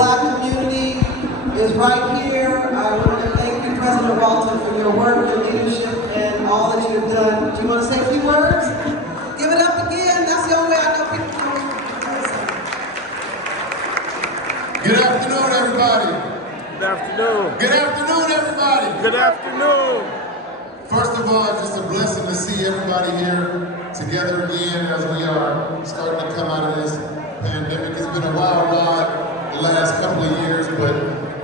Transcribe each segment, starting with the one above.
Black community is right here. I want to thank you, President Walton, for your work, your leadership, and all that you've done. Do you want to say a few words? Give it up again. That's the only way I know people can do it. Good afternoon, everybody. Good afternoon. Good afternoon, everybody. Good afternoon. First of all, it's just a blessing to see everybody here together again as we are starting to come out of this pandemic. It's been a wild ride the last couple of years, but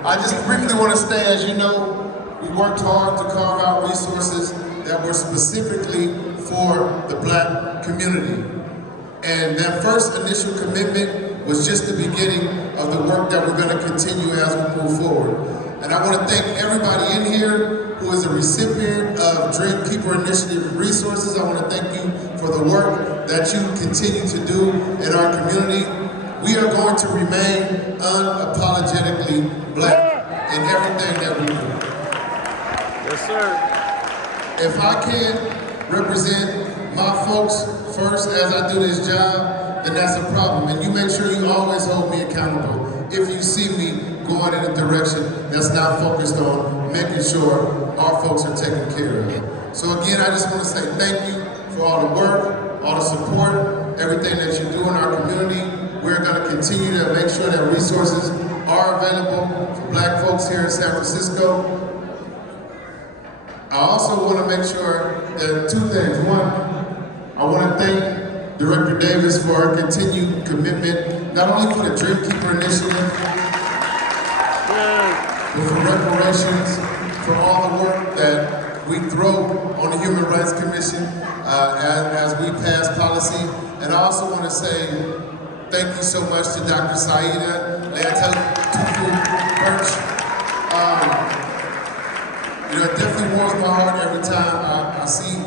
I just briefly want to say, as you know, we worked hard to carve out resources that were specifically for the Black community. And that first initial commitment was just the beginning of the work that we're going to continue as we move forward. And I want to thank everybody in here who is a recipient of Dreamkeeper Initiative resources. I want to thank you for the work that you continue to do in our community. We are going to remain unapologetically Black in everything that we do. Yes, sir. If I can't represent my folks first as I do this job, then that's a problem. And you make sure you always hold me accountable if you see me going in a direction that's not focused on making sure our folks are taken care of. So again, I just want to say thank you for all the work, all the support, everything that you do in our community. We're going to continue to make sure that resources are available for Black folks here in San Francisco. I also want to make sure that two things. One, I want to thank Director Davis for her continued commitment, not only for the Dreamkeeper Initiative, but for reparations, for all the work that we throw on the Human Rights Commission as we pass policy. And I also want to say thank you so much to Dr. Saida Birch. You know, it definitely warms my heart every time I see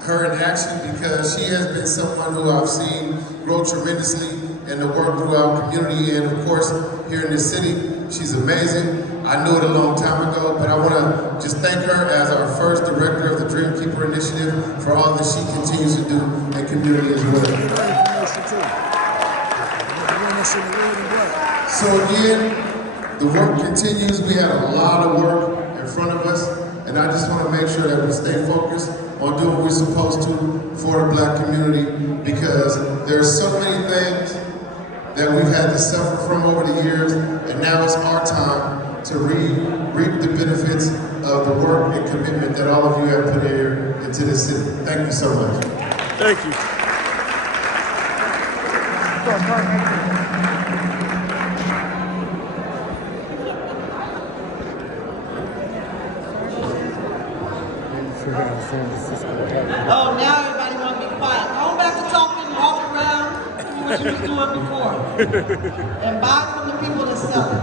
her in action, because she has been someone who I've seen grow tremendously in the work through our community, and of course here in this city. She's amazing. I knew it a long time ago, but I want to just thank her as our first director of the Dreamkeeper Initiative for all that she continues to do in community as well. So again, the work continues. We have a lot of work in front of us, and I just want to make sure that we stay focused on doing what we're supposed to for the Black community, because there are so many things that we've had to suffer from over the years, and now it's our time to reap the benefits of the work and commitment that all of you have put here into this city. Thank you so much. Thank you. Oh, now everybody want to be quiet. Go back to talking, walk around, do what you were doing before. And buy from the people that sell it.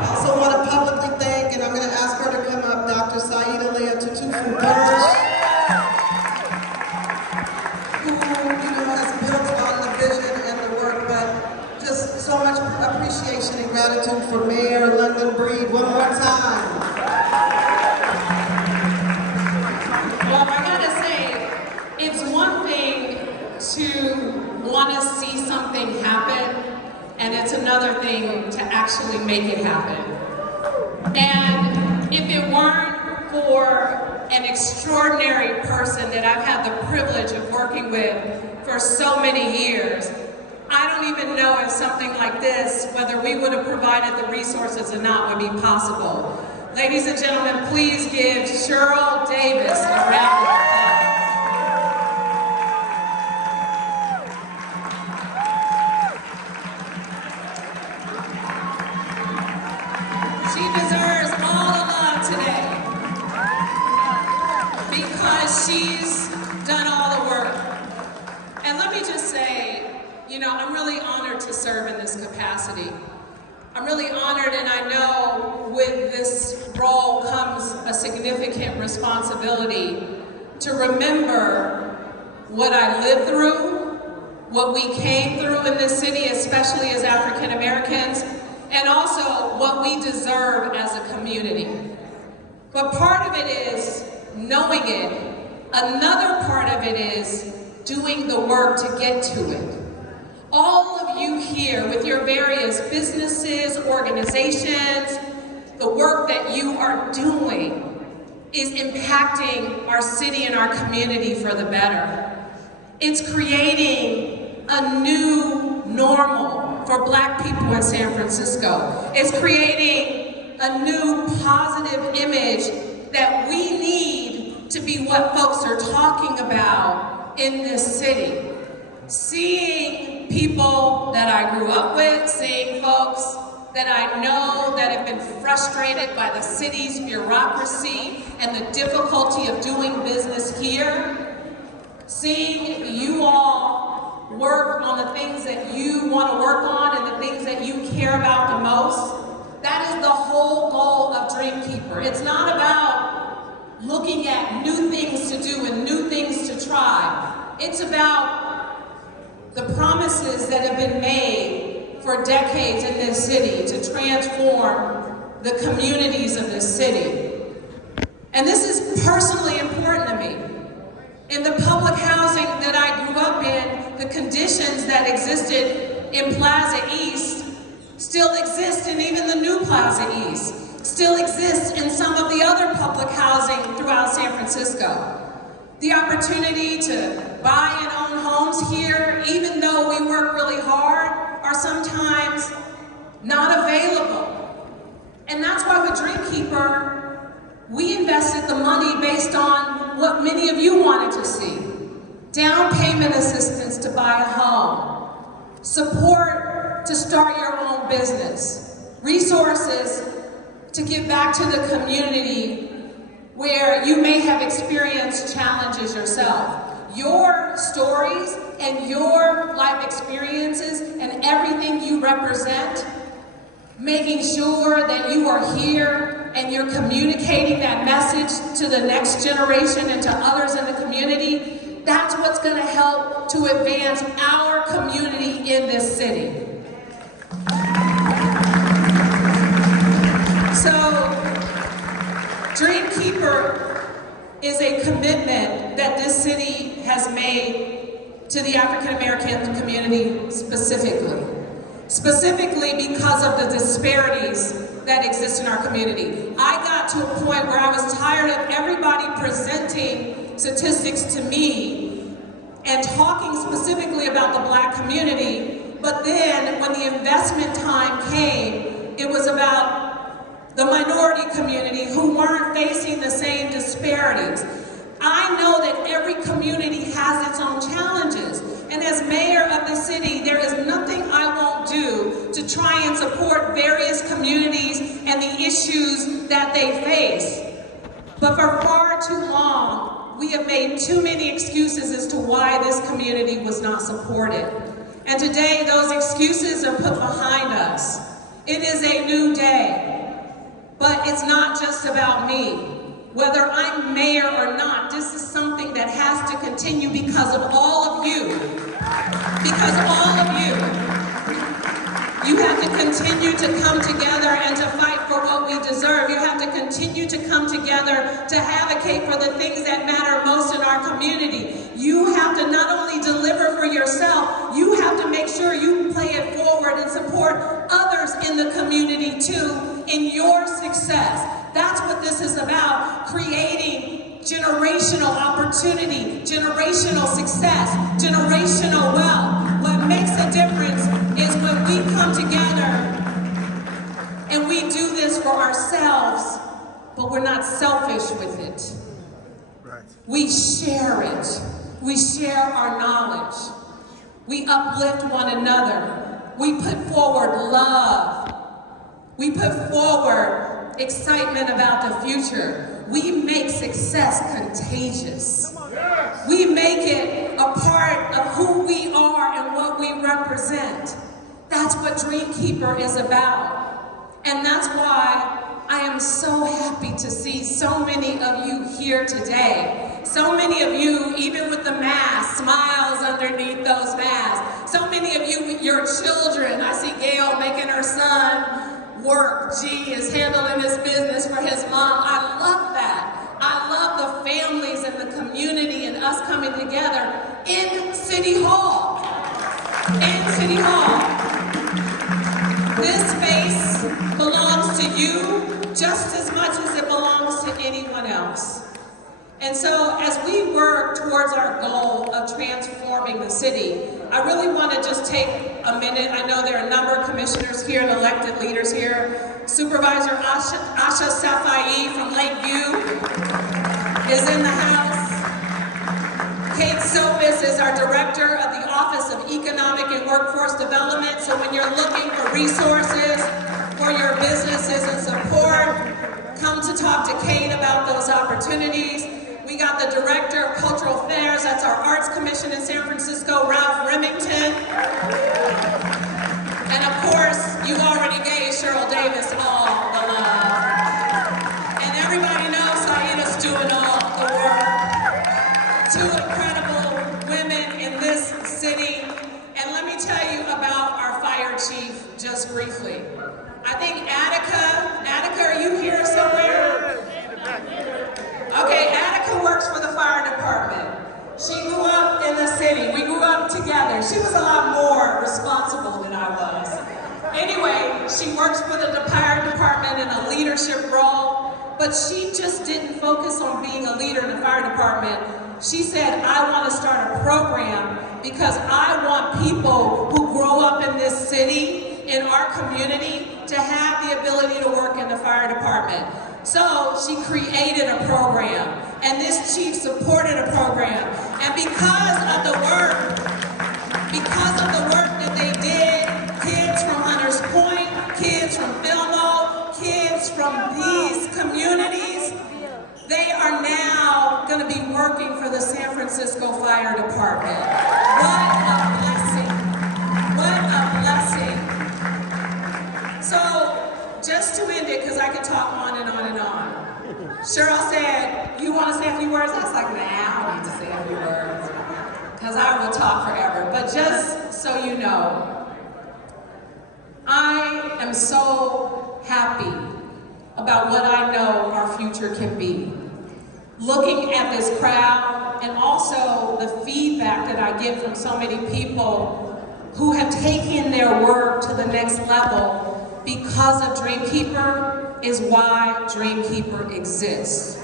I also want to publicly thank, and I'm going to ask her to come up, Dr. Saida Birch, who has built on the vision and the work, but just so much appreciation and gratitude for Mayor London Breed. One more time. Well, I gotta say, it's one thing to want to see something happen, and it's another thing to actually make it happen. And if it weren't for an extraordinary person that I've had the privilege of working with for so many years, I don't even know if something like this, whether we would have provided the resources or not, would be possible. Ladies and gentlemen, please give Cheryl Davis a round of applause. She deserves all the love today because she's done all the work. And let me just say, you know, I'm really honored to serve in this capacity. I'm really honored, and I know with this role comes a significant responsibility to remember what I lived through, what we came through in this city, especially as African Americans, and also what we deserve as a community. But part of it is knowing it. Another part of it is doing the work to get to it. All of you here with your various businesses, organizations, the work that you are doing is impacting our city and our community for the better. It's creating a new normal for Black people in San Francisco. It's creating a new positive image that we need to be what folks are talking about in this city. Seeing people that I grew up with, seeing folks that I know that have been frustrated by the city's bureaucracy and the difficulty of doing business here, seeing you all work on the things that you want to work on and the things that you care about the most, that is the whole goal of Dreamkeeper. It's not about looking at new things to do and new things to try. It's about the promises that have been made for decades in this city to transform the communities of this city. And this is personally important to me. In the public housing that I grew up in, the conditions that existed in Plaza East still exist in even the new Plaza East, still exist in some of the other public housing throughout San Francisco. The opportunity to buy and own homes here, even though we work really hard, are sometimes not available. And that's why with Dreamkeeper, we invested the money based on what many of you wanted to see. Down payment assistance to buy a home, support to start your own business, resources to give back to the community where you may have experienced challenges yourself. Your stories and your life experiences and everything you represent, making sure that you are here and you're communicating that message to the next generation and to others in the community, that's what's going to help to advance our community in this city. So, Dreamkeeper is a commitment that this city has made to the African American community specifically. Specifically because of the disparities that exist in our community. I got to a point where I was tired of everybody presenting statistics to me and talking specifically about the Black community, but then when the investment time came, it was about the minority community who weren't facing the same disparities. I know that every community has its own challenges, and as mayor of the city, there is nothing I won't do to try and support various communities and the issues that they face. But for far too long, we have made too many excuses as to why this community was not supported. And today, those excuses are put behind us. It is a new day. But it's not just about me. Whether I'm mayor or not, this is something that has to continue because of all of you. Because all of you. You have to continue to come together and to fight for what we deserve. You have to continue to come together to advocate for the things that matter most in our community. You have to not only deliver for yourself, you have to make sure you play it forward and support others in the community too in your success. That's what this is about, creating generational opportunity, generational success, generational wealth. What makes a difference is when we come together and we do this for ourselves, but we're not selfish with it. Right. We share it. We share our knowledge. We uplift one another. We put forward love. We put forward excitement about the future. We make success contagious. We make it a part of who we are and what we represent. That's what Dreamkeeper is about. And that's why I am so happy to see so many of you here today. So many of you, even with the masks, smiles underneath those masks. So many of you with your children. I see Gail making her son work. G is handling this business for his mom. I love that. I love the families and the community and us coming together. in City Hall. In City Hall. This space belongs to you just as much as it belongs to anyone else. And so as we work towards our goal of transforming the city, I really want to just take a minute. I know there are a number of commissioners here and elected leaders here. Supervisor Asha Safai from Lakeview is in the house. Kate Sophis is our director of the Office of Economic and Workforce Development. So when you're looking for resources for your businesses and support, come to talk to Kate about those opportunities. We got the Director of Cultural Affairs, that's our Arts Commission in San Francisco, Ralph Remington. And of course, you already gave Cheryl Davis all the love. And everybody knows Saida's doing all the work. Two incredible women in this city. And let me tell you about our fire chief just briefly. I think Attica, are you here somewhere? Okay, Attica works for the fire department. She grew up in the city. We grew up together. She was a lot more responsible than I was. Anyway, she works for the fire department in a leadership role, but she just didn't focus on being a leader in the fire department. She said, I want to start a program because I want people who grow up in this city, in our community, to have the ability to work in the fire department. So she created a program, and this chief supported a program. And because of the work that they did, kids from Hunters Point, kids from Fillmore, kids from these communities, they are now going to be working for the San Francisco Fire Department. What a blessing. What a blessing. So, just to end it, because I could talk on and on and on. Cheryl said, you want to say a few words? I was like, nah, I don't need to say a few words, because I will talk forever. But just so you know, I am so happy about what I know our future can be. Looking at this crowd, and also the feedback that I get from so many people who have taken their work to the next level because of Dreamkeeper, is why Dreamkeeper exists.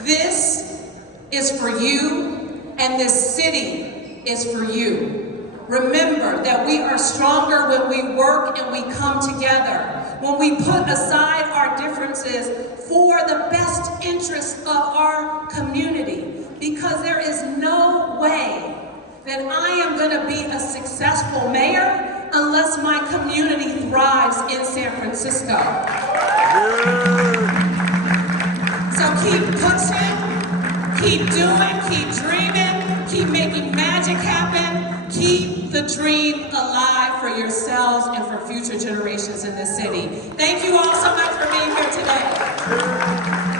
This is for you, and this city is for you. Remember that we are stronger when we work and we come together, when we put aside our differences for the best interest of our community, because there is no way that I am going to be a successful mayor unless my community thrives in San Francisco. So keep pushing, keep doing, keep dreaming, keep making magic happen, keep the dream alive for yourselves and for future generations in this city. Thank you all so much for being here today.